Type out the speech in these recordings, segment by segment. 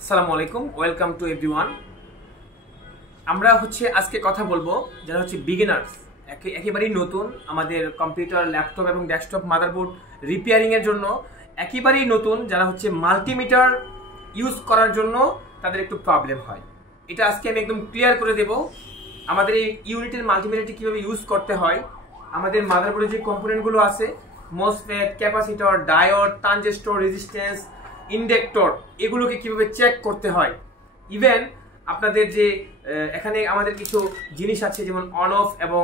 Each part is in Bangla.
আসসালামু আলাইকুম, ওয়েলকাম টু এভরিওয়ান। আমরা আজকে কথা বলবো যারা বিগিনার্স, একেবারেই নতুন আমাদের কম্পিউটার, ল্যাপটপ এবং ডেস্কটপ মাদারবোর্ড রিপেয়ারিং এর জন্য, একেবারেই নতুন যারা মাল্টিমিটার ইউজ করার জন্য তাদের একটু প্রবলেম হয়। এটা আজকে আমি একদম ক্লিয়ার করে দেব। আমাদের এই ইউনিটের মাল্টিমিটারটি কিভাবে ইউজ করতে হয়, আমাদের মাদারবোর্ডের যে কম্পোনেন্টগুলো আছে, MOSFET, capacitor, diode, transistor, resistance, inductor, এগুলোকে কিভাবে চেক করতে হয়। ইভেন আপনাদের যে এখানে আমাদের কিছু জিনিস আছে, যেমন অন অফ এবং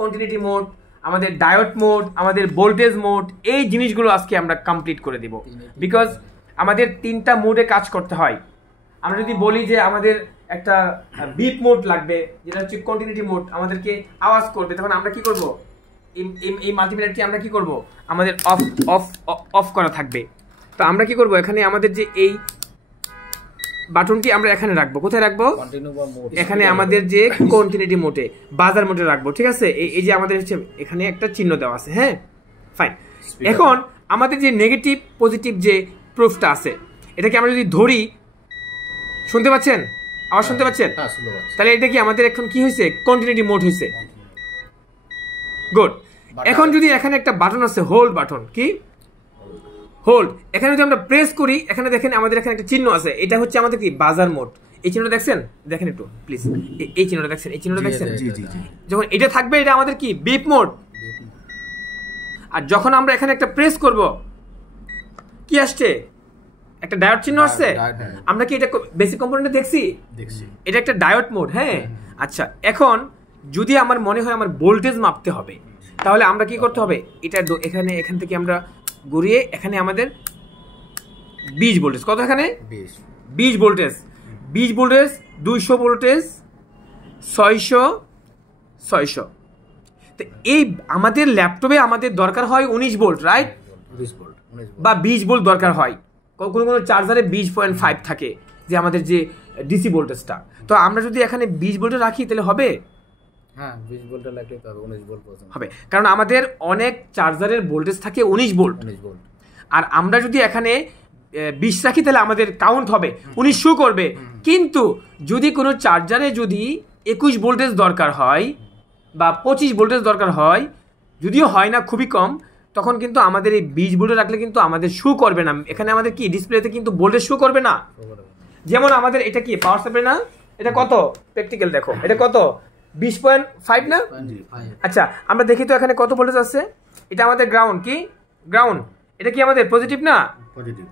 কন্টিনিউটি মোড, আমাদের ডায়োড মোড, আমাদের ভোল্টেজ মোড, এই জিনিসগুলো আজকে আমরা কমপ্লিট করে দেব। বিকজ আমাদের তিনটা মোডে কাজ করতে হয়। আমরা যদি বলি যে আমাদের একটা বিপ মোড লাগবে, যেটা কন্টিনিউটি মোড, আমাদেরকে আওয়াজ করবে, তখন আমরা কি করব? এই মাল্টিমিটারটি আমরা কি করব? আমাদের অফ অফ অফ করা থাকবে। তো আমরা কি করব? এখানে আমাদের যে এই বাটনটি আমরা এখানে রাখবো। কোথায় রাখবো? এখানে আমাদের যে কন্টিনিউটি মোডে, বাজার মোডে রাখবো। ঠিক আছে, এই যে আমাদের এখানে একটা চিহ্ন দেওয়া আছে। হ্যাঁ, ফাইন। এখন আমাদের যে নেগেটিভ পজিটিভ যে প্রুফটা আছে, এটাকে আমরা যদি ধরি, শুনতে পাচ্ছেন? আওয়াজ শুনতে পাচ্ছেন? তাহলে এটা কি আমাদের এখন কি হয়েছে? কন্টিনিউটি মোড হয়েছে। গুড। এখন যদি এখানে একটা বাটন আছে, হোল্ড বাটন, কি হোল্ড, এখানে যদি আমরা প্রেস করি, এখানে দেখেন আমাদের এখানে একটা চিহ্ন আছে, এটা আমাদের কি বাজার মোড। এই চিহ্নটা দেখছেন? দেখেন একটু প্লিজ, এই চিহ্নটা দেখছেন? এই চিহ্নটা দেখছেন? যখন এটা থাকবে, এটা আমাদের কি বিপ মোড। আর যখন আমরা এখানে একটা প্রেস করব, কি আসছে? একটা ডায়োড চিহ্ন আসছে। আমরা কি এটা বেসিক কম্পোনেন্টে দেখছি? এটা একটা ডায়োড মোড। হ্যাঁ, আচ্ছা। এখন যদি আমার মনে হয় আমার ভোল্টেজ মাপতে হবে, তাহলে আমরা কি করতে হবে? এটা এখান থেকে আমরা ঘুরিয়ে এখানে আমাদের 20 ভোল্টেজ, কত এখানে? 20 ভোল্টেজ, 20 ভোল্টেজ, 200 ভোল্টেজ, 600। তো এই আমাদের ল্যাপটপে আমাদের দরকার হয় 19 ভোল্ট, রাইট? বা 20 ভোল্ট দরকার হয়। কোনো চার্জারে 20.5 থাকে, যে আমাদের যে ডিসি ভোল্টেজটা। তো আমরা যদি এখানে 20 ভোল্টে রাখি, তাহলে হবে? হ্যাঁ, 20 ভোল্টে লাগলে তবে 19 ভোল্ট পর্যন্ত হবে, কারণ আমাদের অনেক চার্জারের ভোল্টেজ থাকে 19 ভোল্ট। আর আমরা যদি এখানে 20 রাখি, তাহলে আমাদের কাউন্ট হবে 19 শো করবে। কিন্তু যদি কোনো চার্জারে যদি 21 ভোল্টেজ দরকার হয় বা 25 ভোল্টেজ দরকার হয়, যদিও হয় না, খুবই কম, তখন কিন্তু আমাদের এই 20 ভোল্টে রাখলে কিন্তু আমাদের শো করবে না। এখানে আমাদের কি ডিসপ্লেতে কিন্তু ভোল্টেজ শো করবে না। যেমন আমাদের এটা কি পাওয়ার সাপ্লাই না? এটা কত? প্র্যাকটিক্যাল দেখো, এটা কত? 20.5 না? আচ্ছা, আমরা দেখি তো এখানে কত ভোল্টেজ আছে। এটা আমাদের গ্রাউন্ড, কি গ্রাউন্ড? এটা কি আমাদের পজিটিভ না? পজিটিভ।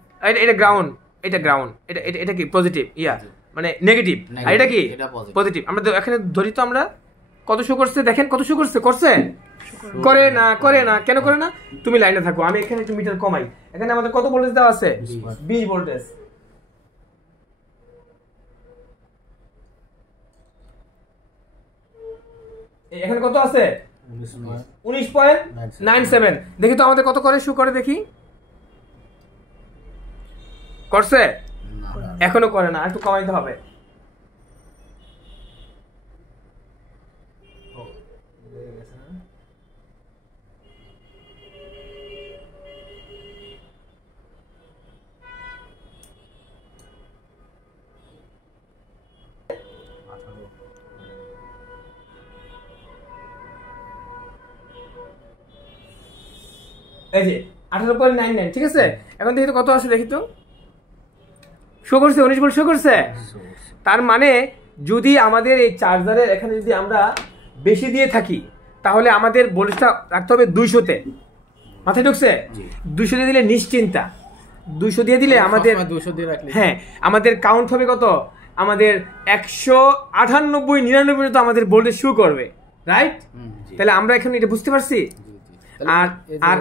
এটা গ্রাউন্ড, এটা গ্রাউন্ড, এটা কি পজিটিভ, মানে নেগেটিভ। আর এটা কি পজিটিভ। আমরা এখানে ধরি তো, আমরা কত শো করছে? দেখেন কত শো করছে? করে না কেন করে না? তুমি লাইনে থাকো, আমি এখানে একটু মিটার কমাই। এখানে আমাদের কত ভোল্টেজ দেওয়া আছে? 20 ভোল্টেজ। এখানে কত আছে? 19.97। দেখি তো আমাদের কত করে শো করে, দেখি। করছে? এখনো করে না, একটু কমাইতে হবে। এই যে 18.99, ঠিক আছে। এখন দেখি তো কত আছে, দেখি তো। শো করছে 19 ভোল্ট শো করছে। তার মানে যদি আমাদের এই চার্জারের এখানে যদি আমরা বেশি দিয়ে থাকি, তাহলে আমাদের ভোল্টেজটা রাখতে হবে 200-তে। মাথায় ঢুকছে? 200 দিয়ে দিলে নিশ্চিন্তা। 200 দিয়ে দিলে আমাদের, হ্যাঁ, আমাদের কাউন্ট হবে কত? আমাদের 198-99 তো আমাদের ভোল্টেজ শো করবে, রাইট? তাহলে আমরা এখন এটা বুঝতে পারছি। আর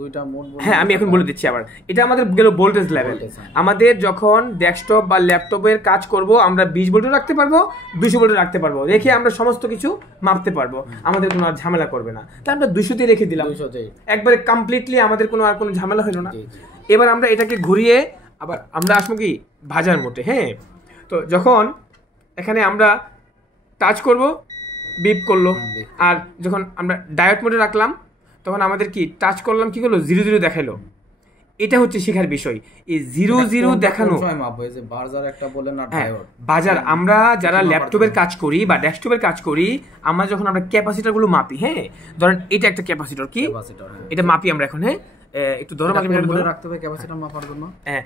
দুইটা মোড, হ্যাঁ, আমি এখন বলে দিচ্ছি আবার। এটা আমাদের গেল ভোল্টেজ লেভেল। আমাদের যখন ডেস্কটপ বা ল্যাপটপের কাজ করব, আমরা 20 ভোল্টে রাখতে পারবো, 200 ভোল্টে রাখতে পারবো, রেখে আমরা সমস্ত কিছু মাপতে পারবো। আমাদের কোনো আর ঝামেলা করবে না। তাই আমরা 200 তে রেখে দিলাম, একবারে কমপ্লিটলি, আমাদের আর কোনো ঝামেলা হলো না। এবার আমরা এটাকে ঘুরিয়ে আবার আমরা আসবো কি ভাজার মোটে। হ্যাঁ, তো যখন এখানে আমরা টাচ করব, বিপ করলো। আর যখন আমরা ডায়োড মোডে রাখলাম, তখন আমাদের কি টাচ করলাম, কি করলো? 0 0 দেখাইলো। এটা হচ্ছে শেখার বিষয়। এই 00 দেখানো বাজার একটা বলেন না ডায়োড বাজার, আমরা যারা ল্যাপটপের কাজ করি বা ডেস্কটপের কাজ করি, আমরা যখন আমরা ক্যাপাসিটরগুলো মাপি, হ্যাঁ ধরেন এটা একটা ক্যাপাসিটর, কি এটা মাপি আমরা এখন, হ্যাঁ একটু ধরো মাল্টিমিটার রাখতে হবে ক্যাপাসিটর মাপার জন্য। হ্যাঁ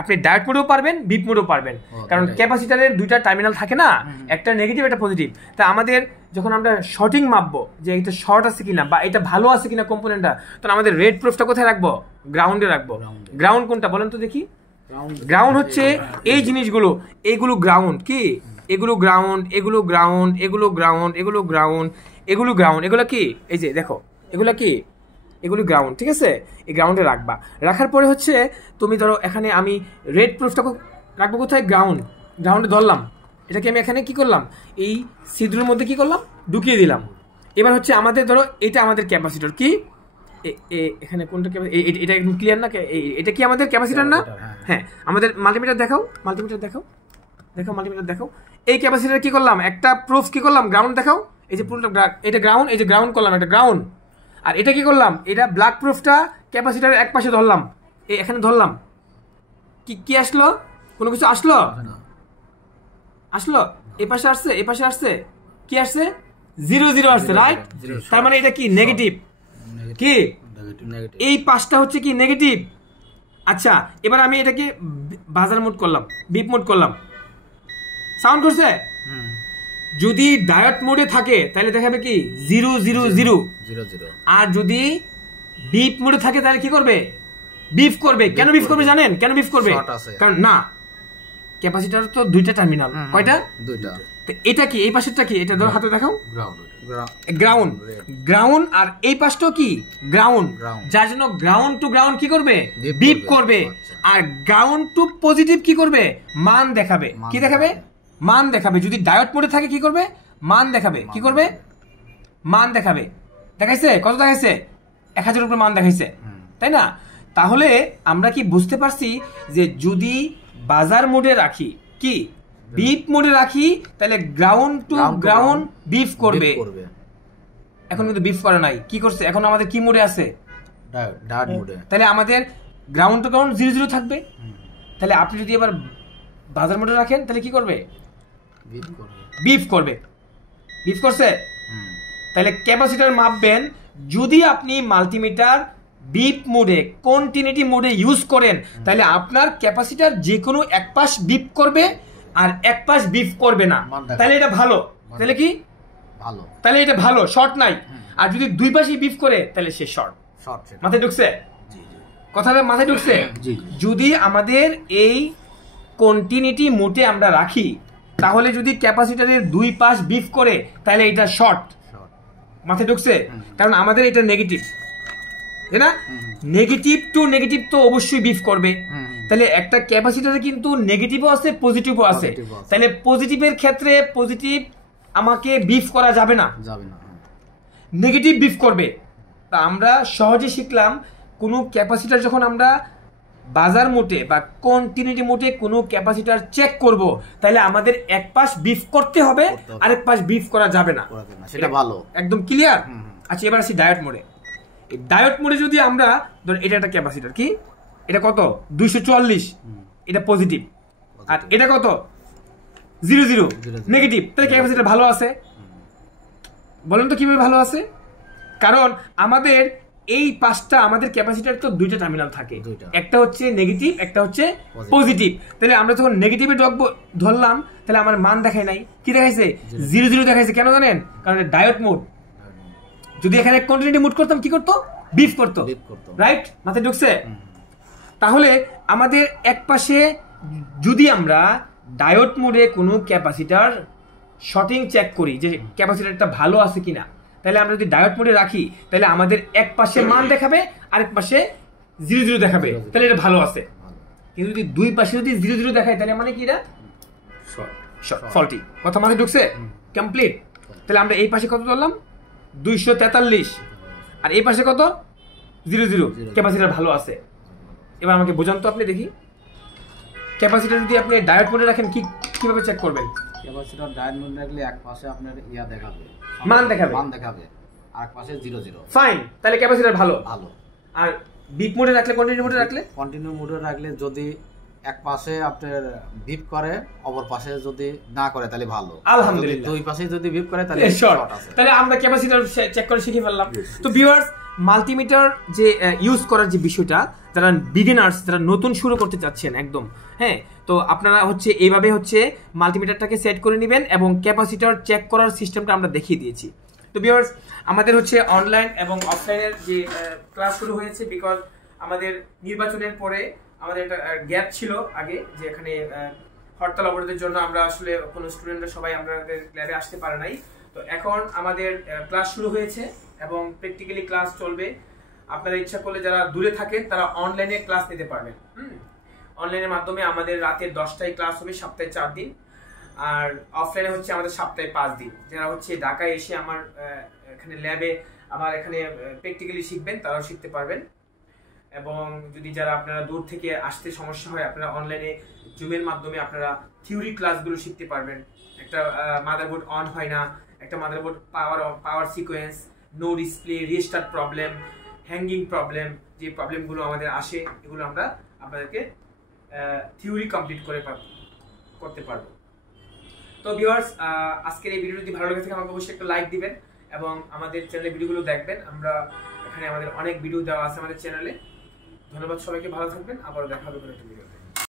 আপনি ডায়োড মোডেও পারবেন, বিপ মোডেও পারবেন, কারণ ক্যাপাসিটরের দুইটা টার্মিনাল থাকে না, একটা নেগেটিভ একটা পজিটিভ। তা আমাদের যখন আমরা শর্টিং মাপবো যে এটা শর্ট আছে কিনা বা এটা ভালো আছে কিনা কম্পোনেন্টটা, তখন আমাদের রেড প্রুফটা কোথায় রাখবো? গ্রাউন্ডে রাখবো। গ্রাউন্ড কোনটা বলেন তো দেখি? গ্রাউন্ড হচ্ছে এই জিনিসগুলো, এইগুলো গ্রাউন্ড, কি এগুলো গ্রাউন্ড, এগুলো গ্রাউন্ড, এগুলো গ্রাউন্ড, এগুলো গ্রাউন্ড, এগুলো গ্রাউন্ড, এগুলো কি এই যে দেখো এগুলো কি, এগুলো গ্রাউন্ড, ঠিক আছে? এই গ্রাউন্ডে রাখবা। রাখার পরে হচ্ছে তুমি ধরো এখানে আমি রেড প্রুফটা রাখবো কোথায়? গ্রাউন্ড। গ্রাউন্ডে ধরলাম, এটাকে আমি এখানে কি করলাম? এই ছিদ্রের মধ্যে কি করলাম? ঢুকিয়ে দিলাম। এবার হচ্ছে আমাদের ধরো এটা আমাদের ক্যাপাসিটর, কি এখানে কোনটা এটা একদম ক্লিয়ার না? এটা কি আমাদের ক্যাপাসিটর না? হ্যাঁ আমাদের মাল্টিমিটার দেখাও, মাল্টিমিটার দেখাও, দেখো মাল্টিমিটার দেখাও। এই ক্যাপাসিটর কি করলাম? একটা প্রুফ কি করলাম? গ্রাউন্ড দেখাও। এই যে পুরোটা এটা গ্রাউন্ড, এই যে গ্রাউন্ড করলাম, এটা গ্রাউন্ড। আর এটা কি করলাম? এটা ব্ল্যাক প্রুফটা ক্যাপাসিটরের এক পাশে ধরলাম, এখানে ধরলাম। কি আসলো? কোনো কিছু আসলো? আসলো? এ পাশে আসছে, এ পাশে আসছে, কি আসছে? 00 আসছে, রাইট? তার মানে এটা কি নেগেটিভ, কি এই পাশটা হচ্ছে কি নেগেটিভ। আচ্ছা এবার আমি এটাকে বাজার মোড করলাম, বিপ মোড করলাম, সাউন্ড করছে? যদি ডায়োড মোডে থাকে তাহলে দেখাবে কি 000, আর যদি বিপ মোডে থাকে তাহলে কি করবে? বিপ করবে। কেন বিপ করবে জানেন? কেন বিপ করবে? কারণ না, ক্যাপাসিটর তো দুইটা টার্মিনাল, কয়টা? দুইটা। তো এটা কি এই পাশেরটা কি? এটা ধরো হাতে দেখাও, গ্রাউন্ড। গ্রাউন্ড আর এই পাশটাও কি? গ্রাউন্ড। যার জন্য গ্রাউন্ড টু গ্রাউন্ড কি করবে? বিপ করবে। আর গ্রাউন্ড টু পজিটিভ কি করবে? মান দেখাবে। কি দেখাবে? মান দেখাবে। যদি ডায়োড মোডে থাকে কি করবে? মান দেখাবে। কি করবে? মান দেখাবে। দেখাইছে? কত দেখাইছে? 1000 উপরে মান দেখাইছে, তাই না? তাহলে আমরা কি বুঝতে পারছি যে যদি বাজার মোডে রাখি, কি বিপ মোডে রাখি, তাহলে গ্রাউন্ড টু গ্রাউন্ড বিপ করবে। এখন কিন্তু বিপ করে নাই, কি করছে? এখন আমাদের কি মোডে আছে? ডায়োড মোডে। তাহলে আমাদের গ্রাউন্ড টু গ্রাউন্ড 00 থাকবে। তাহলে আপনি যদি এবার বাজার মোডে রাখেন তাহলে কি করবে? বিপ করবে। বিপ করছে? তাহলে ক্যাপাসিটর মাপবেন যদি আপনি মাল্টিমিটার বিপ মোডে, কন্টিনিউটি মোডে ইউজ করেন, তাহলে আপনার ক্যাপাসিটর যে কোনো এক পাশ বিপ করবে আর এক পাশ বিপ করবে না। তাহলে এটা ভালো। তাহলে কি ভালো? তাহলে এটা ভালো, শর্ট নাই। আর যদি দুই পাশেই বিপ করে তাহলে সে শর্ট। মাথায় ঢুকছে? কথাটা মাথায় ঢুকছে? যদি আমাদের এই কন্টিনিউটি মোডে আমরা রাখি, তাহলে যদি ক্যাপাসিটরের দুই পাশ বিপ করে তাহলে এটা শর্ট। মাথায় ঢুকছে? কারণ আমাদের এটা নেগেটিভ, তাই না? নেগেটিভ টু নেগেটিভ তো অবশ্যই বিফ করবে। তাহলে একটা ক্যাপাসিটরে কিন্তু নেগেটিভও আছে, পজিটিভও আছে। তাহলে পজিটিভের ক্ষেত্রে পজিটিভ আমাকে বিফ করা যাবে না, নেগেটিভ বিফ করবে। তা আমরা সহজে শিখলাম, কোনো ক্যাপাসিটর যখন আমরা বাজার মোটে বা কন্টিনিউটি মোটে কোনো ক্যাপাসিটর চেক করব, তাহলে আমাদের এক পাশ বিফ করতে হবে, আরেক পাশ বিফ করা যাবে না। সেটা ভালো, একদম ক্লিয়ার। আচ্ছা এবার আসি ডায়োড মোডে। এই ডায়োড মোডে যদি আমরা ধর, এটা একটা ক্যাপাসিটর, কি এটা কত? 244, এটা পজিটিভ। আর এটা কত? 00 নেগেটিভ। তাহলে ক্যাপাসিটর ভালো আছে। বলেন তো কিভাবে ভালো আছে? কারণ আমাদের এই পাঁচটা আমাদের ক্যাপাসিটর তো দুইটা টার্মিনাল থাকে, একটা হচ্ছে নেগেটিভ, একটা হচ্ছে পজিটিভ। তাহলে আমরা যখন নেগেটিভে ধরলাম তাহলে আমার মান দেখায় নাই, কি দেখাইছে? 00 দেখাইছে। কেন জানেন? কারণ ডায়োড মোড। যদি এখানে কন্টিনিউটি মোড করতাম কি করতো? বিফ করতো, রাইট? মাথায় ঢুকছে? তাহলে আমাদের এক পাশে যদি আমরা ডায়োড মোডে কোনো ক্যাপাসিটর শর্টিং চেক করি যে ক্যাপাসিটরটা ভালো আছে কিনা, তাহলে আমরা যদি ডায়োড মোডে রাখি তাহলে আমাদের এক পাশে মান দেখাবে, আরেক পাশে 00 দেখাবে, তাহলে এটা ভালো আছে। কিন্তু যদি দুই পাশে যদি 00 দেখায় তাহলে মানে কি? এটা ফল্টি। কথা মাথায় ঢুকছে? কমপ্লিট। তাহলে আমরা এই পাশে কত ধরলাম? 243, আর এই পাশে কত? 00। ক্যাপাসিটর ভালো আছে। এবার আমাকে বোঝান তো আপনি, দেখি ক্যাপাসিটর যদি আপনি ডায়োড মোডে রাখেন কিভাবে চেক করবেন? ক্যাপাসিটর ডায়োড মোডে রাখলে এক পাশে আপনার ইয়া দেখাবে, মান দেখাবে, আর এক পাশে 00। ফাইন, তাহলে ক্যাপাসিটর ভালো। ভালো। আর বিপ মোডে রাখলে, কন্টিনিউ মোডে রাখলে? কন্টিনিউ মোডে রাখলে যদি এক পাশে আপনার বিপ করে, অপর পাশে যদি না করে তাহলে ভালো। আলহামদুলিল্লাহ, দুই পাশে যদি বিপ করে তাহলে শর্ট আছে। তাহলে আমরা ক্যাপাসিটর চেক করে শিখে ফেললাম। তো ভিউয়ার্স, মাল্টিমিটার যে ইউজ করার যে বিষয়টা, যারা বিগিনার্স, যারা নতুন শুরু করতে চাচ্ছেন একদম, হ্যাঁ, তো আপনারা হচ্ছে এইভাবে হচ্ছে মাল্টিমিটারটাকে সেট করে নেবেন এবং ক্যাপাসিটর চেক করার সিস্টেমটা আমরা দেখিয়ে দিয়েছি। তো ভিউয়ার্স, আমাদের হচ্ছে অনলাইন এবং অফলাইনের যে ক্লাস শুরু হয়েছে, বিকজ আমাদের নির্বাচনের পরে আমাদের একটা গ্যাপ ছিল আগে, যে এখানে হরতাল অবরোধের জন্য আমরা আসলে কোনো স্টুডেন্টরা সবাই আমাদের ল্যাবে আসতে পারে নাই। তো এখন আমাদের ক্লাস শুরু হয়েছে এবং প্র্যাকটিক্যালি ক্লাস চলবে। আপনারা ইচ্ছা করলে যারা দূরে থাকেন তারা অনলাইনে ক্লাস নিতে পারবেন। অনলাইনের মাধ্যমে আমাদের রাতের 10টায় ক্লাস হবে, সপ্তাহে 4 দিন। আর অফলাইনে হচ্ছে আমাদের সপ্তাহে 5 দিন। যারা হচ্ছে ঢাকায় এসে আমার এখানে ল্যাবে আমার এখানে প্র্যাকটিক্যালি শিখবেন, তারাও শিখতে পারবেন। এবং যদি যারা আপনারা দূর থেকে আসতে সমস্যা হয়, আপনারা অনলাইনে জুমের মাধ্যমে আপনারা থিওরি ক্লাসগুলো শিখতে পারবেন। একটা মাদারবোর্ড অন হয় না, একটা motherboard power sequence, no display, restart problem, hanging problem, যে প্রবলেমগুলো আমাদের আসে, এগুলো আমরা আপনাদেরকে থিওরি কমপ্লিট করতে পারবো। তো ভিউয়ার্স, আজকের এই ভিডিও যদি ভালো লাগে থাকে আমাকে অবশ্যই একটা লাইক দিবেন এবং আমাদের চ্যানেলের ভিডিওগুলো দেখবেন। আমরা এখানে আমাদের অনেক ভিডিও দেওয়া আছে আমাদের চ্যানেলে। ধন্যবাদ সবাইকে, ভালো থাকবেন, আবারও দেখা হবে কোনো একটা ভিডিওতে।